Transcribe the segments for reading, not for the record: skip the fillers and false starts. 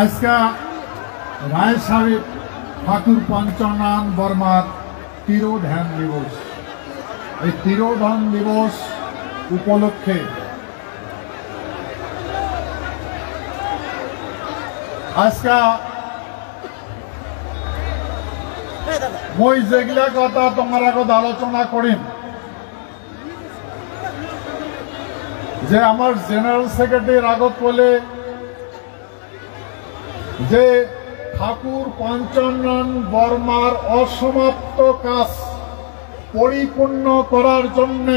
আজকা রায় সাহেব ঠাকুর পঞ্চনান বর্মার তিরোধান দিবস। এই তিরোধান দিবস উপলক্ষে আজকা মই যেগুলা কথা তোমার আগত আলোচনা করিম যে আমার জেনারেল সেক্রেটারির আগত বলে যে ঠাকুর পঞ্চনন বর্মার অসমাপ্ত কাজ পরিপূর্ণ করার জন্য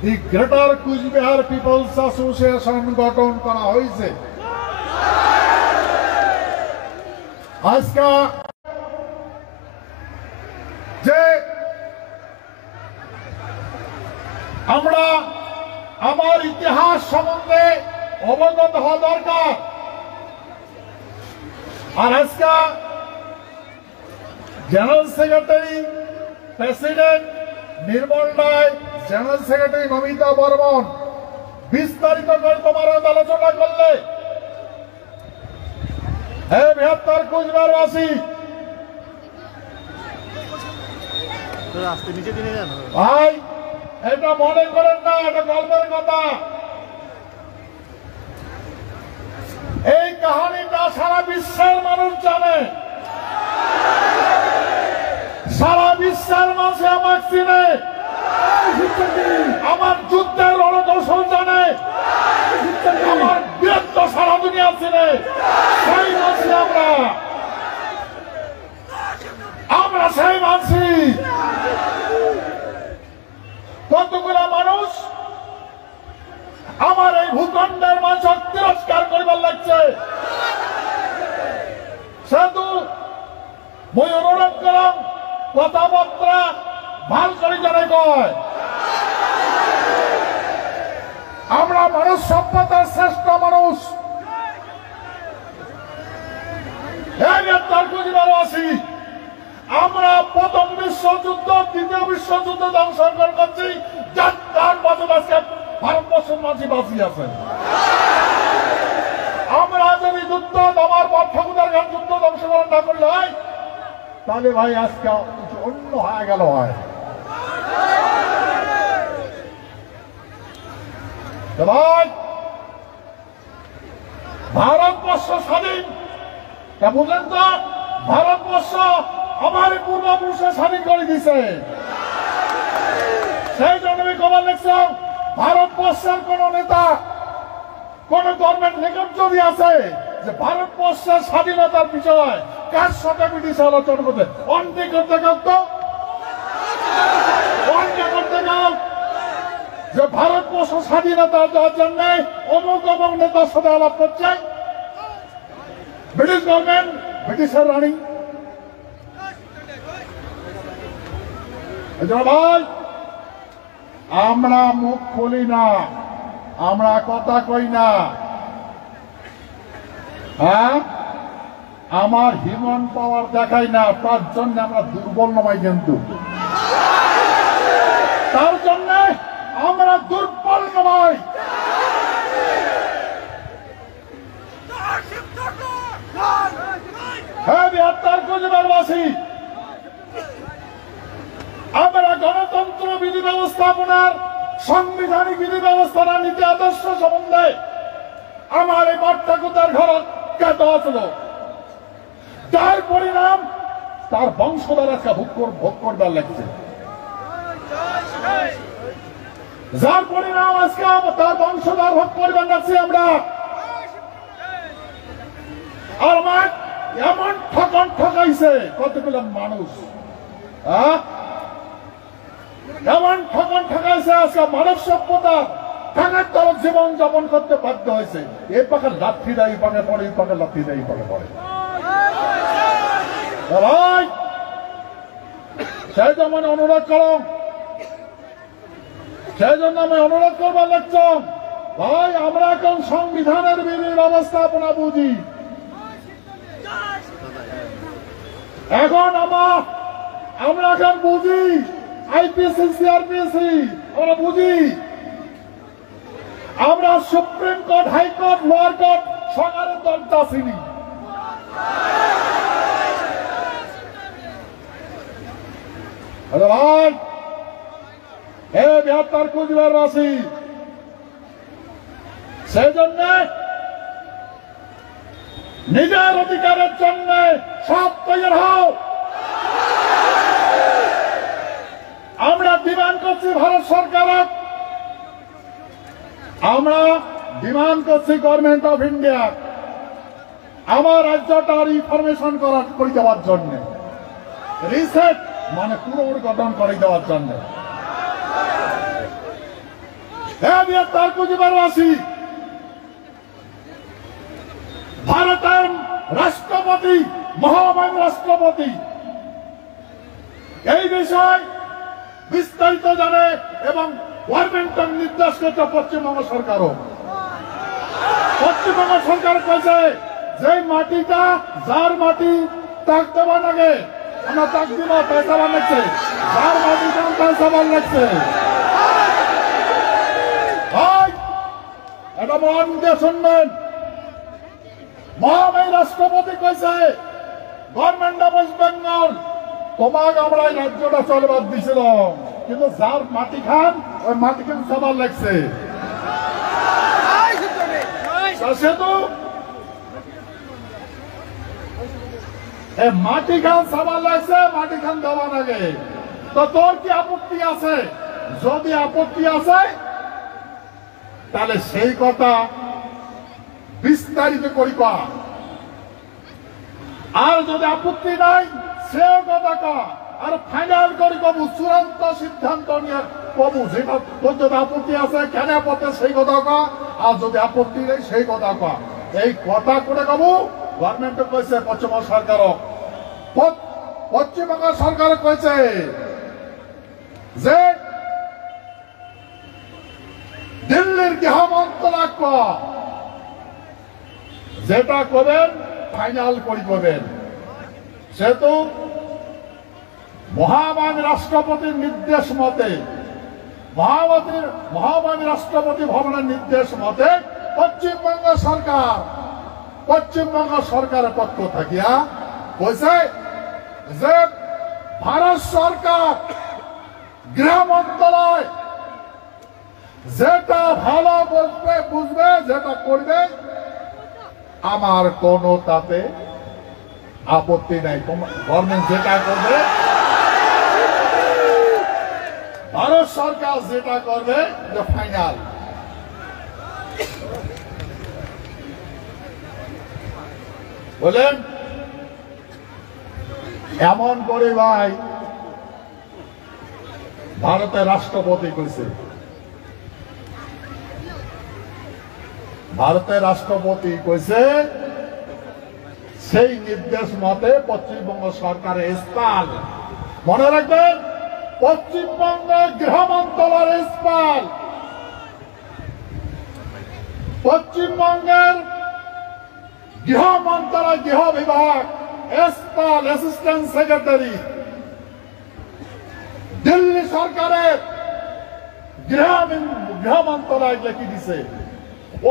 the greater Coochbehar people's association গঠন করা হয়েছে। আজকে যে আমরা আমার ইতিহাস সম্বন্ধে অবগত হওয়া দরকার। আর আজকে জেনারেল সেক্রেটারি প্রেসিডেন্ট নির্মল রায়, জেনারেল সেক্রেটারি নমিতা বর্মন বিস্তারিত করে তোমার আলোচনা করলে হে বৃহত্তর কুচবিহারবাসী, ভাই এটা মনে করেন না, এটা গল্পের কথা। এই কাহিনীটা সারা বিশ্বের মানুষ জানে, সারা বিশ্বের মানুষ আমাকে চিনে, আমার যুদ্ধের রণকৌশল জানে, আমার বীরত্ব সারা দুনিয়া চিনে। সেই মানছি আমরা সেই মানছি। কতগুলা মানুষ আমার এই ভূখণ্ডের মানুষ তিরস্কার করিবার লাগছে, সেহেতু মই অনুরোধ করলাম কথাবার্তা ভাল করে জানাই কয়। আমরা মানুষ সভ্যতার শ্রেষ্ঠ মানুষ। কুচবিহারবাসী, আমরা প্রথম বিশ্বযুদ্ধ, দ্বিতীয় বিশ্বযুদ্ধ ধ্বংস করছি, যার বছর আজকে ভারতবর্ষের মাঝে বাঁচি আছে। আমরা যদি যুদ্ধ আমার ঠাকুরের ঘাট যুদ্ধ ধ্বংস না করলে হয়, তাহলে ভাই আজকে কিছু অন্য হয়ে গেল হয়। ভাই ভারতবর্ষ স্বাধীন, বুঝলেন তো? ভারতবর্ষ আমার পূর্বপুরুষে স্বাধীন করে দিছে। সেই জন্য আমি খবর লিখছিলাম, ভারতবর্ষের কোন নেতা, কোন গভর্নমেন্ট রেকর্ড যদি আছে যে ভারতবর্ষের স্বাধীনতার বিষয় কার সঙ্গে ব্রিটিশ আলোচনা করতে অন্যায় করতে গেল, অন্যায় করতে গেল যে ভারতবর্ষ স্বাধীনতা দেওয়ার জন্য অমুক অমুক নেতার সাথে আলাপ করছে ব্রিটিশ গভর্নমেন্ট, ব্রিটিশের রানী। ভাই আমরা মুখ খুলি না, আমরা কথা কই না। হ্যাঁ, আমার হিউম্যান পাওয়ার দেখাই না, তার জন্য আমরা দুর্বল নয়, কিন্তু তার জন্য আমরা দুর্বল নয়। হ্যাঁ বৃহত্তর কুচবিহারবাসী, আমরা গণতন্ত্র বিধি ব্যবস্থাপনার সাংবিধানিক বিধি ব্যবস্থার নীতি আদর্শ সম্বন্ধে আমার এই ঠাকুরের ঘর জ্ঞাত আছিল, যার পরিণাম তার বংশধর আজকে ভোগ করবার লাগছে, যার পরিণাম আজকে তার বংশধর ভোগ করবার লাগছে আমরা। আর আমার এমন ঠকন ঠকাইছে কতগুলো মানুষ, এমন ঠকন ঠকাইছে আজকে মানব সভ্যতা ঠকার তরফ জীবন যাপন করতে বাধ্য হয়েছে। এই পাখে লাঠি দেয়, এই পাখে পড়ে, এই পাখে লাঠি দেয়, এই পাখে পড়ে। ভাই সেই জন্য অনুরোধ করো, সেই জন্য আমি অনুরোধ করবার লাগছি, ভাই আমরা এখন সংবিধানের বিধি ব্যবস্থাপনা বুঝি। এখন আমরা এখন বুঝি আইপিসি, সিআরপিসি আমরা বুঝি। আমরা supreme court, high court, lower court সরকারের দরজা চিনি। আরে ভাই, হে 72 কুচবিহারবাসী, সেই জন্য নিজের অধিকারের জন্য সব তৈরি হও। আমরা ডিমান্ড করছি ভারত সরকার, আমরা ডিমান্ড করছি গভর্নমেন্ট অফ ইন্ডিয়া আমার রাজ্যটার ইনফরমেশন করে দেওয়ার জন্য, রিসেট মানে পুনর্গঠন করে দেওয়ার জন্য। তার কুচবিহারবাসী, ভারতের রাষ্ট্রপতি, মহামান্য রাষ্ট্রপতি এই বিষয় বিস্তারিত জানে এবং গভর্নমেন্টের নির্দেশ করছে পশ্চিমবঙ্গ সরকারও। পশ্চিমবঙ্গ সরকার কাছে যে মাটিটা যার মাটি তাক দেওয়া লাগে, আমরা তাক দিব, পয়সা বানাচ্ছে, যার মাটি দাম পয়সা বানাচ্ছে। এটা মন দিয়ে শুনবেন, মহামান্য রাষ্ট্রপতি কইছে গভর্নমেন্ট অফ ওয়েস্ট বেঙ্গল তোমাকে আমরা এই রাজ্যটা চলবার দিছিলাম, কিন্তু যার মাটি খান ওই মাটি কিন্তু সবার লাগছে। সেতু মাটি খান সবার লাগছে, মাটি খান দেওয়া লাগে। তো তোর কি আপত্তি আছে? যদি আপত্তি আছে তাহলে সেই কথা বিস্তারিত করি কা, আর যদি আপত্তি নাই সেও কথা কা, আর ফাইনাল করি কবু, চূড়ান্ত সিদ্ধান্ত নিয়ে কবু। যেটা তোর যদি আপত্তি আছে কেন আপত্তি সেই কথা কা, আর যদি আপত্তি নেই সেই কথা কা। এই কথা করে কবু গভর্নমেন্ট কইছে, পশ্চিমবঙ্গ সরকার, পশ্চিমবঙ্গ সরকার কইছে যে দিল্লির গৃহ মন্ত্রণালয় যেটা করবেন ফাইনাল করি করবেন। সেহেতু মহামান্য রাষ্ট্রপতির নির্দেশ মতে, মহামান্য রাষ্ট্রপতি ভবনের নির্দেশ মতে পশ্চিমবঙ্গ সরকারের পক্ষ থাকিয়া কইছে যে ভারত সরকার গৃহ মন্ত্রণালয় যেটা ভালো বুঝবে যেটা করবে আমার কোনো তাতে আপত্তি নাই। গভর্নমেন্ট যেটা করবে, ভারত সরকার যেটা করবে ফাইনাল। বলেন এমন করে ভাই ভারতের রাষ্ট্রপতি কইছে, ভারতের রাষ্ট্রপতি কইছে সেই নির্দেশ মতে পশ্চিমবঙ্গ সরকারের ইস্পাল, মনে রাখবেন পশ্চিমবঙ্গের গৃহ মন্ত্রণালয়ের ইস্পাল, পশ্চিমবঙ্গের গৃহ মন্ত্রণালয় গৃহ বিভাগ ইস্পাল অ্যাসিস্ট্যান্ট সেক্রেটারি, দিল্লি সরকারের গৃহ মন্ত্রণালয় লিখে দিছে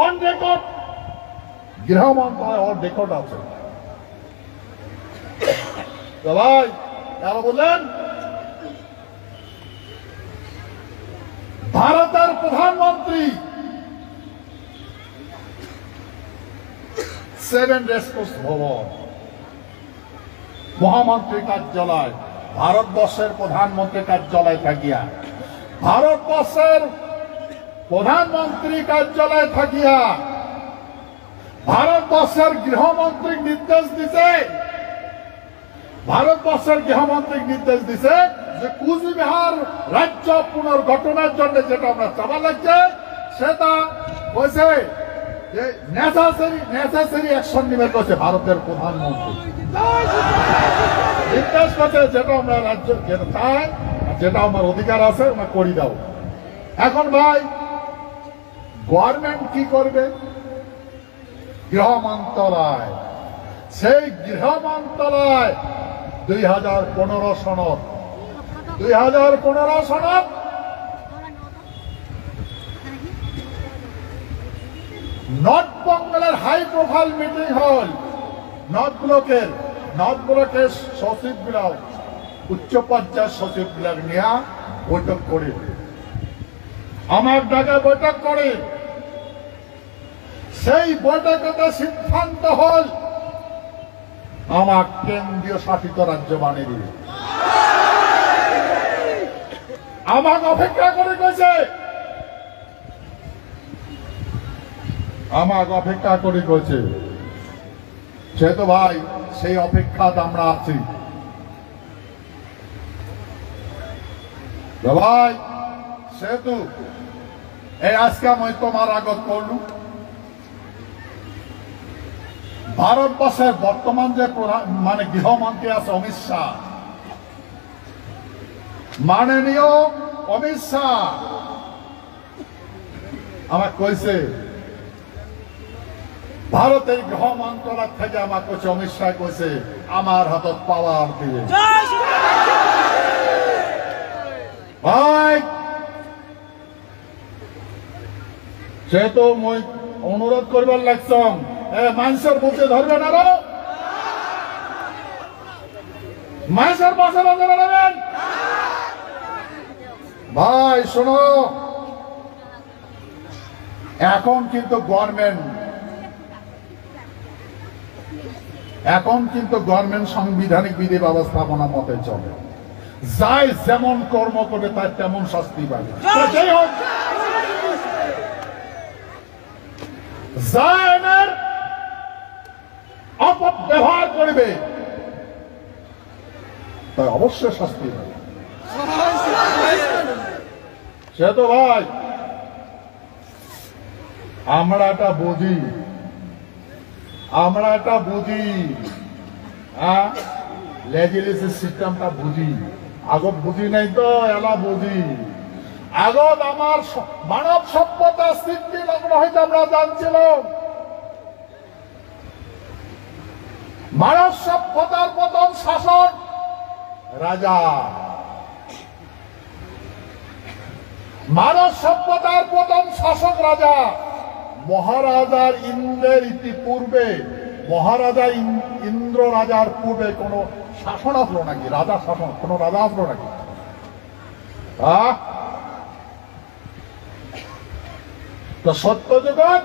অন রেকর্ড, গৃহ মন্ত্রণালয় অন রেকর্ড আছে। ভাই তারা বললেন ভারতের প্রধানমন্ত্রী 7 রেসকোর্স ভবন মহামন্ত্রী কার্যালয়, ভারতবর্ষের প্রধানমন্ত্রী কার্যালয় থাকিয়া, ভারতবর্ষের প্রধানমন্ত্রী কার্যালয় থাকিয়া ভারতবর্ষের গৃহমন্ত্রী নির্দেশ দিছে, ভারতবর্ষের গৃহমন্ত্রী নির্দেশ দিছে যে কুচবিহার রাজ্য পুনর্গঠনের জন্য যেটা আমরা চাপা লাগছে সেটা হয়েছে যে নেসেসারি অ্যাকশন নিবে করছে ভারতের প্রধানমন্ত্রী নির্দেশ করছে, যেটা আমরা রাজ্য যেটা চাই যেটা আমার অধিকার আছে আমরা করি দাও। এখন ভাই গভর্নমেন্ট কি করবে? গৃহ মন্ত্রণালয়, সেই গৃহ মন্ত্রণালয় 2015 সনদ 2015 সনদ নর্থ বেঙ্গলে আমাদের হাই প্রোফাইল মিটিং হল নর্থ ব্লকের সচিব গুলাও উচ্চ পর্যায়ের সচিব গুলা নিয়ে বৈঠক করে আমার ডাকে বৈঠক করে সেই বৈঠকতে সিদ্ধান্ত হল আমার কেন্দ্রীয় শাসিত রাজ্য বানিয়ে দিবে। আমাকে অপেক্ষা করে গেছে, আমাকে অপেক্ষা করে গেছে। সে তো ভাই সেই অপেক্ষাতে আমরা আছি ভাই। সেহেতু এই আজকে আমি তোমার আগত করলু ভারতবর্ষের বর্তমান যে মানে গৃহমন্ত্রী আছে অমিত শাহ, মাননীয় অমিত শাহ আমার কইছে ভারতের গৃহ মন্ত্রণালয় থেকে আমার কইছে অমিত শাহ কইছে আমার হাতত পাওয়ার দিবে। ভাই সেহেতু মই অনুরোধ করবার লাগছম মানুষের বুঝে ধরবেন, আরো মানুষের পাশে দাঁড়াবেন। ভাই শোনো, এখন কিন্তু গভর্নমেন্ট সাংবিধানিক বিধি ব্যবস্থাপনা মতে চলে, যাই যেমন কর্ম করবে তার তেমন শাস্তি পাবে। যাই হোক, যার অপব্যবহার করবে তাই অবশ্যই শাস্তি পাবে। সে তো ভাই আমরা এটা বুঝি, লেজিসলেটিভ সিস্টেমটা বুঝি, আগত বুঝি নাই তো এলা বুঝি। আগত আমার মানব সভ্যতা সৃষ্টি লগ্ন হইতে আমরা জানছিলাম মানব সভ্যতার প্রথম শাসক রাজা, মানব সভ্যতার প্রথম শাসক রাজা। মহারাজার ইন্দ্রের ইতিপূর্বে মহারাজা ইন্দ্র রাজার পূর্বে কোন শাসন আসলো নাকি? রাজা শাসন কোন রাজা আসলো নাকি? তো সত্য জগৎ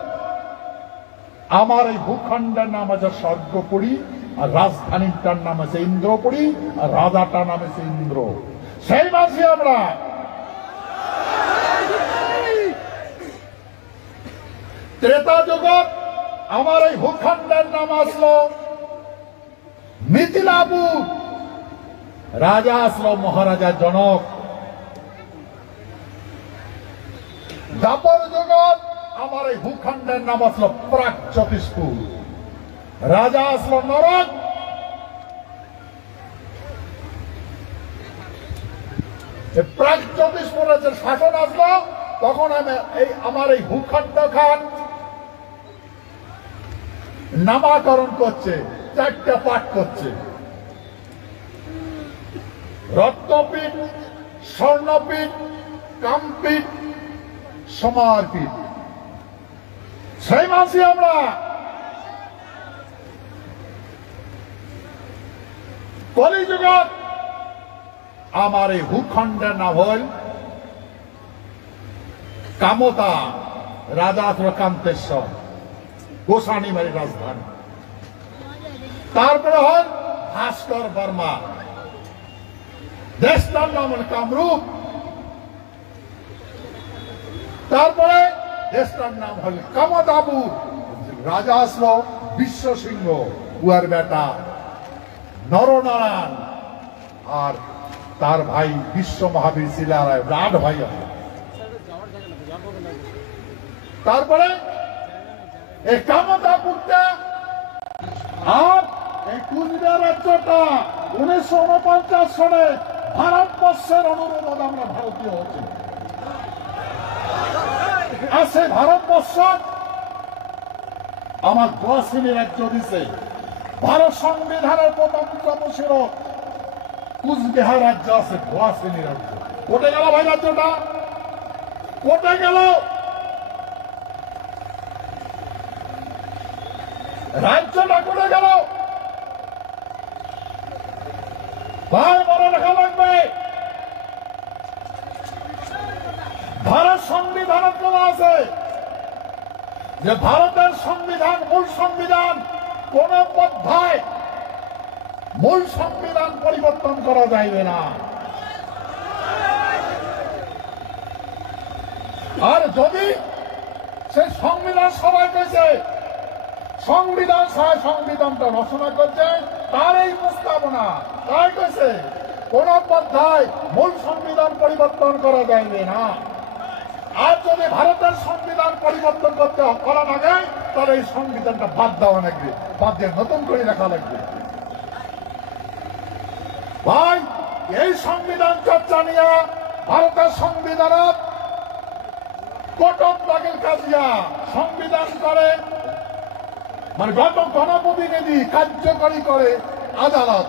আমার এই ভূখণ্ডের নাম আছে স্বর্গপুরী, আর রাজধানীটার নাম আছে ইন্দ্রপুরী, আর রাজাটার নাম আছে ইন্দ্র। সেই মাঝে আমরা ত্রেতা জগৎ আমার এই ভূখণ্ডের নাম আসলো মিথিলাপুর, রাজা আসলো মহারাজা জনক। দাপর জগৎ আমার এই ভূখণ্ডের নাম আসলো প্রাগজ্যোতিষপুর, রাজা আসলো নরক। প্রাগজ্যোতিষপুরের যে শাসন আসলো তখন আমার এই ভূখণ্ড খান নামাকরণ করছে, চারটা পাঠ করছে, রত্নপীঠ, স্বর্ণপীঠ, কামপীঠ, সমারপীঠ। সেই মাসে আমরা কলিযুগত আমার এই ভূখণ্ডের নাম হল কামতা, রাজা কান্তেশ্বর, গোসানিমারি রাজধানী। তারপরে হল ভাস্কর বর্মা, দেশটার নাম হল কামরূপ। তারপরে দেশটার নাম হল কামতাপুর, রাজা আসলো বিশ্ব সিংহ, উয়ার বেটা নরনারায়ণ, আর তার ভাই বিশ্ব মহাবীর শিলারায়, 8 ভাই। তারপরে এই কামতাপুরটা আর এই কুচবিহার রাজ্যটা 1949 সালে ভারতবর্ষের অনুরোধ আমরা ভারতীয় হচ্ছি। আর সেই ভারতবর্ষ আমার 10 শ্রেণীর রাজ্য দিছে। ভারত সংবিধানের প্রথম ছিল কুচবিহার রাজ্য আছে, 10 শ্রেণীর রাজ্য। কোটে গেল ভাই রাজ্যটা? কোটে গেল? রাজ্যটা করে গেল। ভাই মনে রাখা লাগবে, ভারত সংবিধানের বলা আছে যে ভারতের সংবিধান মূল সংবিধান, কোন পন্থায় মূল সংবিধান পরিবর্তন করা যাইবে না। আর যদি সে সংবিধান সবাই পেয়েছে, সংবিধান সবাই সংবিধানটা রচনা করছে, তার এই প্রস্তাবনা তাই কেছে কোন পন্থায় মূল সংবিধান পরিবর্তন করা যাইবে না। আর যদি ভারতের সংবিধান পরিবর্তন করা না যায়, তাহলে এই সংবিধানটা বাদ দেওয়া লাগবে, বাদ দিয়ে নতুন করে রাখা লাগবে। ভাই এই সংবিধান চর্চা নিয়ে ভারতের সংবিধানত কটক বাগের কাজিয়া সংবিধান করে, মানে গণপ্রতিনিধি কার্যকরী করে আদালত।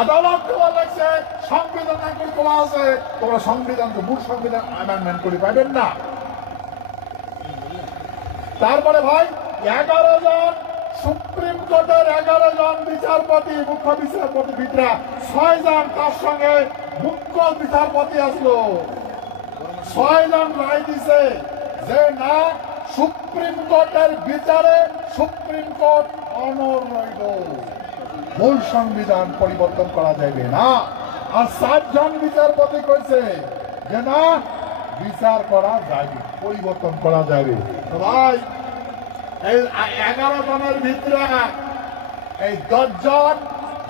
আদালত দেওয়া লাগছে সংবিধান করে বলা আছে তোমরা সংবিধানকে মূল সংবিধান অ্যামেন্ডমেন্ট করে পাইবেন না। তারপরে ভাই 11 জন সুপ্রিম কোর্টের 11 জন বিচারপতি, মুখ্য বিচারপতি ভিতরা 6 জন, তার সঙ্গে মুখ্য বিচারপতি আসলো, 6 জন রায় দিছে যে না, সুপ্রিম কোর্টের বিচারে সুপ্রিম কোর্ট অনড় রইল, মূল সংবিধান পরিবর্তন করা যাবে না। আর 7 জন বিচারপতি কইছে যে না, বিচার করা যাবে, পরিবর্তন করা যাবে। ভাই এই 11 জনের ভিতরে এই 10 জন,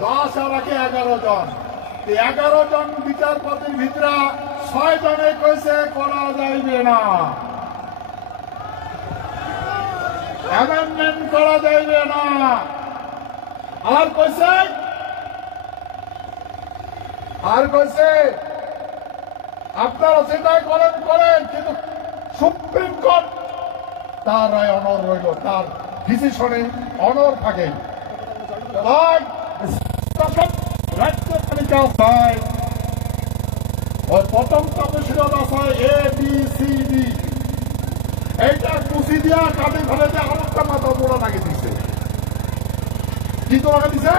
10 আর 11 জন, 11 জন বিচারপতির ভিতরে 6 জনে কইছে করা যাইবে না, অ্যামেন্ডমেন্ট করা যাইবে না। আর কইছে আপনারা সেটাই করেন, কিন্তু সুপ্রিম কোর্ট তার রায় অনড় রইল, তার ডিসিশনে অনড় থাকে। রাজ্য তালিকা ওই প্রথম তপশিলত আছে ABCD, এইটা কুচি দিয়া কাটি ফেলে দিয়ে আরেকটা মাথা তোলা লাগিয়ে দিচ্ছে। কি তো লাগা দিছে?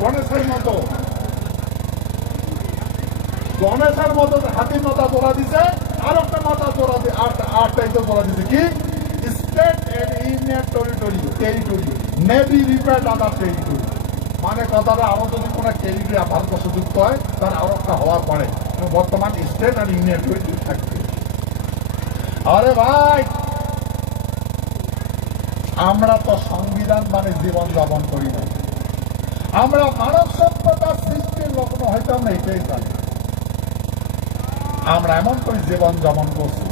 গণেশের মতো, গণেশের মতো হাতির মাথা তোলা দিছে, আর একটা মাথা তোলা দিয়ে আটটাইতে তোলা দিছে। কি? State and union territory navy repaired other territory, মানে কথাটা আরো যদি কোন টেরিটরি ভারতবর্ষ যুক্ত হয় তার আরো একটা হওয়ার পরে বর্তমান স্টেট আর ইউনিয়ন টেরিটরি থাকবে। আরে ভাই, আমরা তো সংবিধান মানে জীবন যাপন করি না, আমরা মানব সভ্যতার সৃষ্টির লগ্ন হইতাম না, এটাই জানি। আমরা এমন করে জীবন যাপন করছি